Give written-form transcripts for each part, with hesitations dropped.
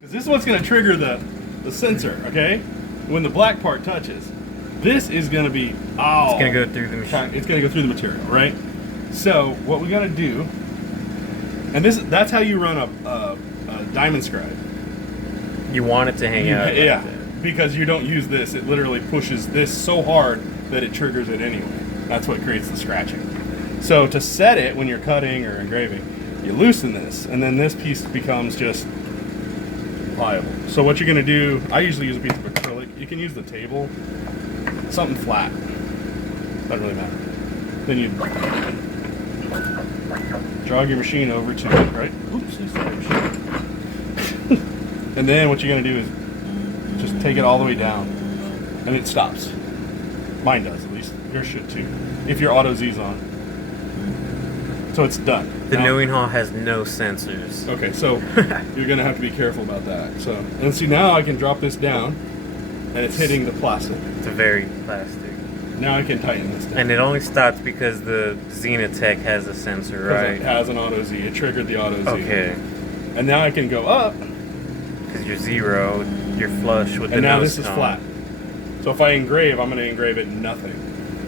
Because this is what's going to trigger the sensor, okay? When the black part touches, this is going to be, it's going to go through the machine. It's going to go through the material, right? So what we got to do, and that's how you run a diamond scribe. You want it to hang out. Yeah, because you don't use this. It literally pushes this so hard that it triggers it anyway. That's what creates the scratching. So to set it when you're cutting or engraving, you loosen this, and then this piece becomes just pliable. So what you're going to do, I usually use a piece of acrylic. You can use the table, something flat. Doesn't really matter. Then you jog your machine over to it, right? Oops, and then what you're going to do is just take it all the way down, and it stops. Mine does, at least. Yours should too, if your auto Z's on. So it's done. The milling hall has no sensors. Okay, so you're going to have to be careful about that. So, and see, now I can drop this down, and it's hitting the plastic. It's a very plastic. Now I can tighten this down. And it only stops because the xenetech has a sensor, right? It has an auto Z. It triggered the auto Z. Okay. And now I can go up. Because you're zero, you're flush with the And now nose this is cone. flat. So if I engrave, I'm going to engrave it nothing.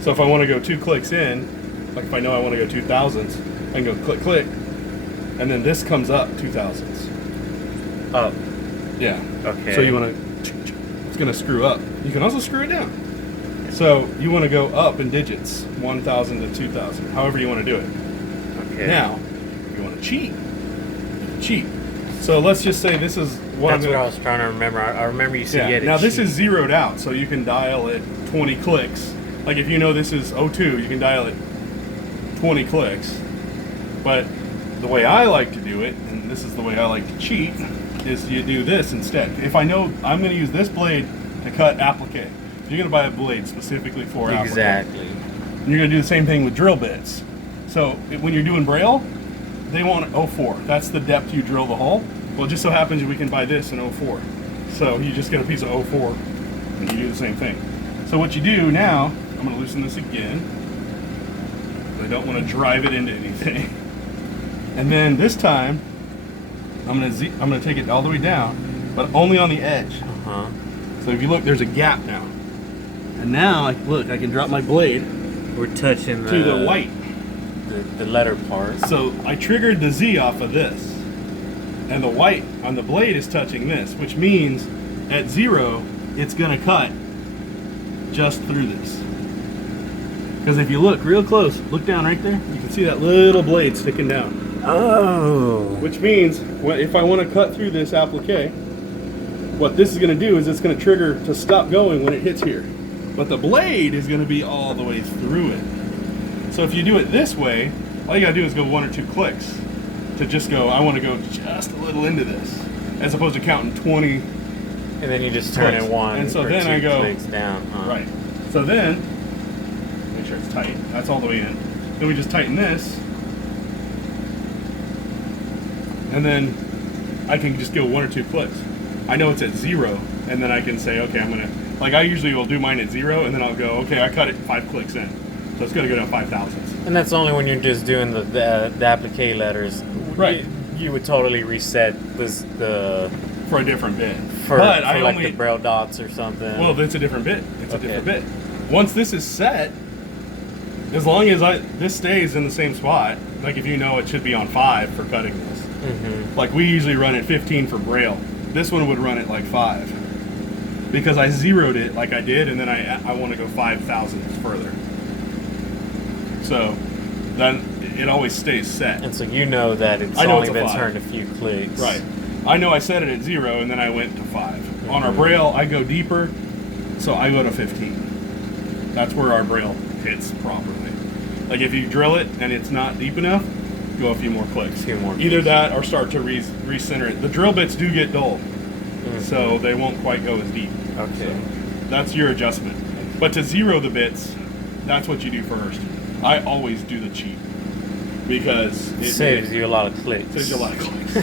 So if I want to go 2 clicks in, like if I know I want to go 2,000ths, I can go click, click, and then this comes up 2,000ths. Up. Yeah. Okay. So you want to, it's going to screw up. You can also screw it down. So you want to go up in digits, 1,000 to 2,000, however you want to do it. Okay. Now, if you want to cheat, cheat. So let's just say this is what That's what I was trying to remember. I remember you said you had to Now this cheat. is zeroed out, so you can dial it 20 clicks. Like if you know this is 02, you can dial it 20 clicks. But the way I like to do it, and this is the way I like to cheat, is you do this instead. If I know I'm going to use this blade to cut applique, you're going to buy a blade specifically for applique. Exactly. And you're going to do the same thing with drill bits. So when you're doing braille, they want 04. That's the depth you drill the hole. Well, it just so happens we can buy this in 04. So you just get a piece of 04 and you do the same thing. So what you do now, I'm going to loosen this again. I don't want to drive it into anything. And then this time, I'm going to take it all the way down, but only on the edge. So if you look, there's a gap now. And now, look, I can drop my blade. We're touching to the white. The letter part. So I triggered the Z off of this. And the white on the blade is touching this, which means at 0, it's going to cut just through this. Because if you look real close, look down right there, you can see that little blade sticking down. Oh. Which means if I want to cut through this applique, what this is going to do is it's going to trigger to stop going when it hits here. But the blade is going to be all the way through it. So if you do it this way, all you got to do is go 1 or 2 clicks to just go, I want to go just a little into this, as opposed to counting 20. And then you just turn it 1 and so or then 2 I go, clicks down. Right. So then, make sure it's tight. That's all the way in. Then we just tighten this. And then I can just go 1 or 2 clicks. I know it's at 0, and then I can say, okay, I'm gonna, like I usually will do mine at 0, and then I'll go, okay, I cut it 5 clicks in. So it's gonna go down 5,000ths. And that's only when you're just doing the applique letters. Right. You would totally reset the For a different bit. For but like the braille dots or something. Well, it's a different bit. It's a different bit. Once this is set, as long as this stays in the same spot, like if you know it should be on 5 for cutting this. Like we usually run at 15 for braille. This one would run at like 5. Because I zeroed it like I did, and then I want to go 5,000ths further. So then it always stays set. And so you know that it's only been turned a few clicks. Right. I know I set it at 0, and then I went to 5. On our braille, I go deeper, so I go to 15. That's where our braille hits properly. Like if you drill it and it's not deep enough, go a few more clicks. Either that or start to recenter it. The drill bits do get dull, so they won't quite go as deep. Okay. So that's your adjustment. But to zero the bits, that's what you do first. I always do the cheat because It saves you a lot of clicks. Saves you a lot of clicks.